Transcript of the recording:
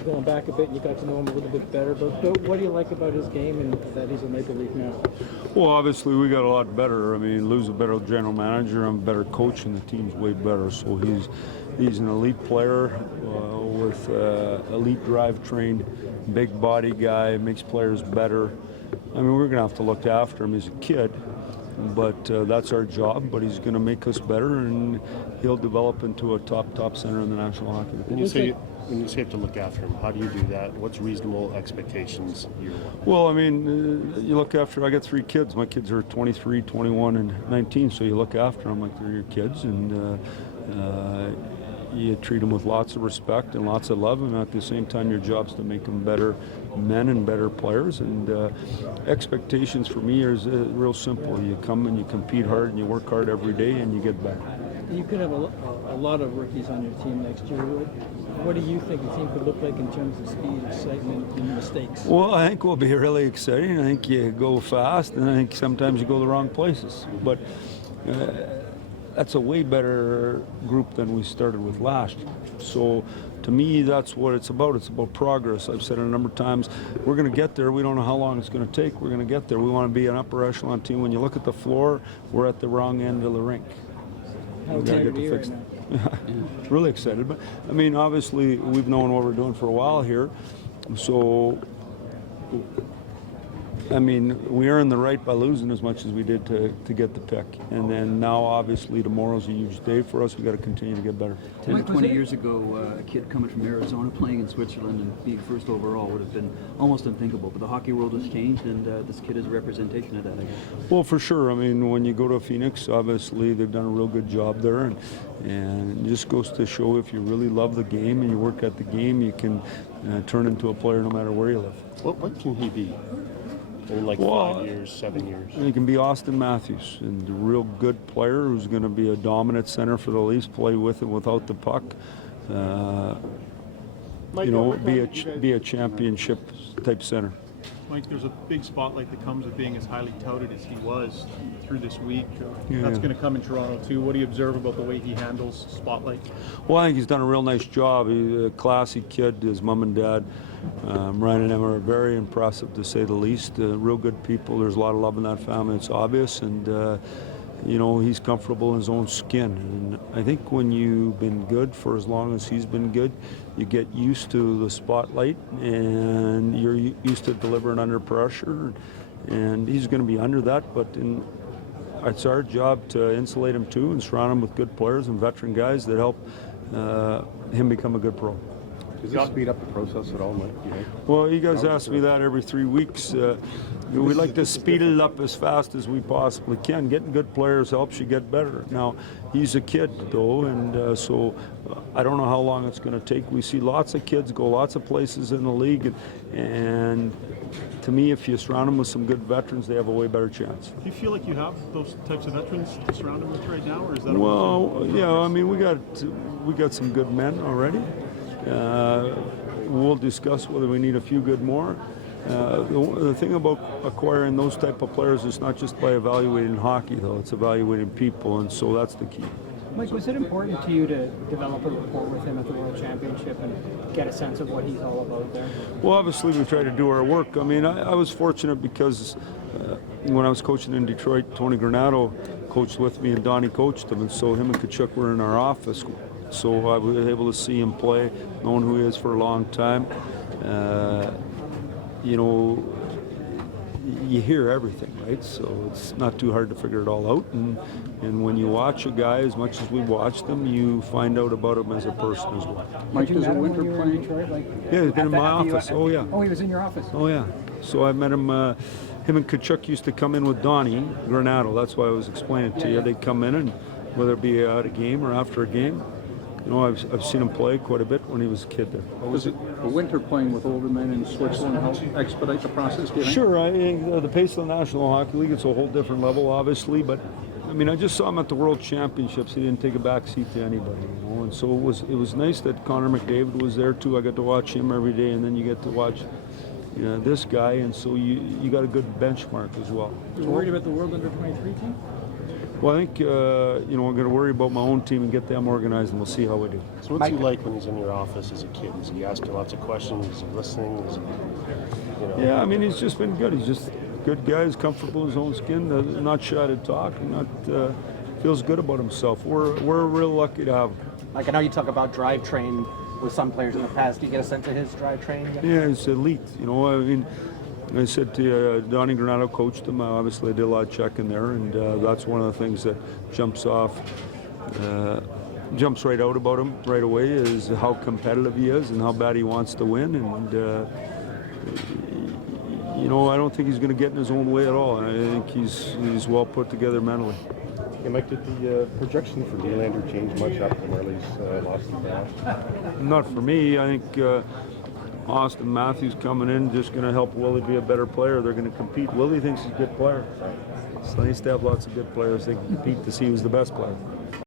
going back a bit, and you got to know him a little bit better. But what do you like about his game and that he's a Maple Leaf now? Well, obviously we got a lot better. I mean, Lou's a better general manager. I'm a better coach, and the team's way better. So he's an elite player with elite drive-trained, big body guy. Makes players better. I mean, we're gonna have to look after him as a kid, but that's our job. But he's going to make us better, and he'll develop into a top center in the National Hockey League. When you say you have to look after him, how do you do that? What's reasonable expectations year one? Well, I mean, you look after. I got 3 kids. My kids are 23, 21, and 19. So you look after them like they're your kids, and you treat them with lots of respect and lots of love. And at the same time, your job's to make them better men and better players. And expectations for me are real simple. You come and you compete hard and you work hard every day, and you get better. You could have a lot of rookies on your team next year. What do you think the team could look like in terms of speed, excitement, and mistakes? Well, I think we'll be really exciting. I think you go fast, and I think sometimes you go the wrong places. But that's a way better group than we started with last year. So to me, that's what it's about. It's about progress. I've said it a number of times. We're going to get there. We don't know how long it's going to take. We're going to get there. We want to be an upper echelon team. When you look at the floor, we're at the wrong end of the rink. How excited are you right now? Really excited. But I mean, obviously, we've known what we're doing for a while here. So, I mean, we earned the right by losing as much as we did to get the pick. And then now, obviously, tomorrow's a huge day for us. We've got to continue to get better. 10 to 20 years ago, a kid coming from Arizona playing in Switzerland and being first overall would have been almost unthinkable. But the hockey world has changed, and this kid is a representation of that, I guess. Well, for sure. I mean, when you go to Phoenix, obviously, they've done a real good job there. And it just goes to show if you really love the game and you work at the game, you can turn into a player no matter where you live. What can he be? In 5 years, 7 years. He can be Auston Matthews, and a real good player who's going to be a dominant center for the Leafs, play with and without the puck. Be a championship type center. Mike, there's a big spotlight that comes with being as highly touted as he was through this week. That's going to come in Toronto too. What do you observe about the way he handles spotlight? Well, I think he's done a real nice job. He's a classy kid. His mom and dad, Ryan and Emma, are very impressive to say the least. Real good people. There's a lot of love in that family. It's obvious. And he's comfortable in his own skin. And I think when you've been good for as long as he's been good, you get used to the spotlight, and you're used to delivering under pressure. And he's going to be under that, but it's our job to insulate him too and surround him with good players and veteran guys that help him become a good pro. Does this speed up the process at all, Mike? Well, you guys ask me that every 3 weeks. We like to speed it up as fast as we possibly can. Getting good players helps you get better. Now, he's a kid, though, and so I don't know how long it's going to take. We see lots of kids go lots of places in the league, and to me, if you surround them with some good veterans, they have a way better chance. Do you feel like you have those types of veterans to surround him with right now, or is that? Well, yeah, I mean, we got some good men already. We'll discuss whether we need a few good more. The thing about acquiring those type of players is not just by evaluating hockey, though. It's evaluating people, and so that's the key. Mike, was it important to you to develop a rapport with him at the World Championship and get a sense of what he's all about there? Well, obviously we try to do our work. I mean, I was fortunate because when I was coaching in Detroit, Tony Granato coached with me and Donnie coached him, and so him and Kachuk were in our office. So I was able to see him play, known who he is for a long time. You hear everything, right? So it's not too hard to figure it all out. And when you watch a guy as much as we watched him, you find out about him as a person as well. Mike, does a winter play? Yeah, he's been in my office. Oh, yeah. Oh, he was in your office? Oh, yeah. So I met him. Him and Kachuk used to come in with Donnie Granato. That's why I was explaining it to you. They'd come in, and whether it be at a game or after a game, I've seen him play quite a bit when he was a kid there. Was it a winter playing with older men in Switzerland help expedite the process, do you think? Sure. The pace of the National Hockey League, it's a whole different level, obviously. But, I mean, I just saw him at the World Championships. He didn't take a back seat to anybody, And so it was nice that Connor McDavid was there, too. I got to watch him every day, and then you get to watch this guy. And so you got a good benchmark as well. You're worried about the World Under-23 team? Well, I think, I'm going to worry about my own team and get them organized, and we'll see how we do. So what's he like when he's in your office as a kid? Is he asking lots of questions? Is he listening? Is he, Yeah, I mean, he's just been good. He's just a good guy. He's comfortable in his own skin, not shy to talk, feels good about himself. We're real lucky to have him. Like, I know you talk about drivetrain with some players in the past. Do you get a sense of his drivetrain? Yeah, it's elite. I mean, I said to you, Donnie Granato coached him. Obviously, I did a lot of checking there, and that's one of the things that jumps right out about him right away is how competitive he is and how bad he wants to win. And I don't think he's going to get in his own way at all. I think he's well put together mentally. Hey, Mike, did the projection for Nylander change much after Marley's loss in the past? Not for me. I think Auston Matthews coming in just going to help Willie be a better player. They're going to compete. Willie thinks he's a good player. So he needs to have lots of good players. They can compete to see who's the best player.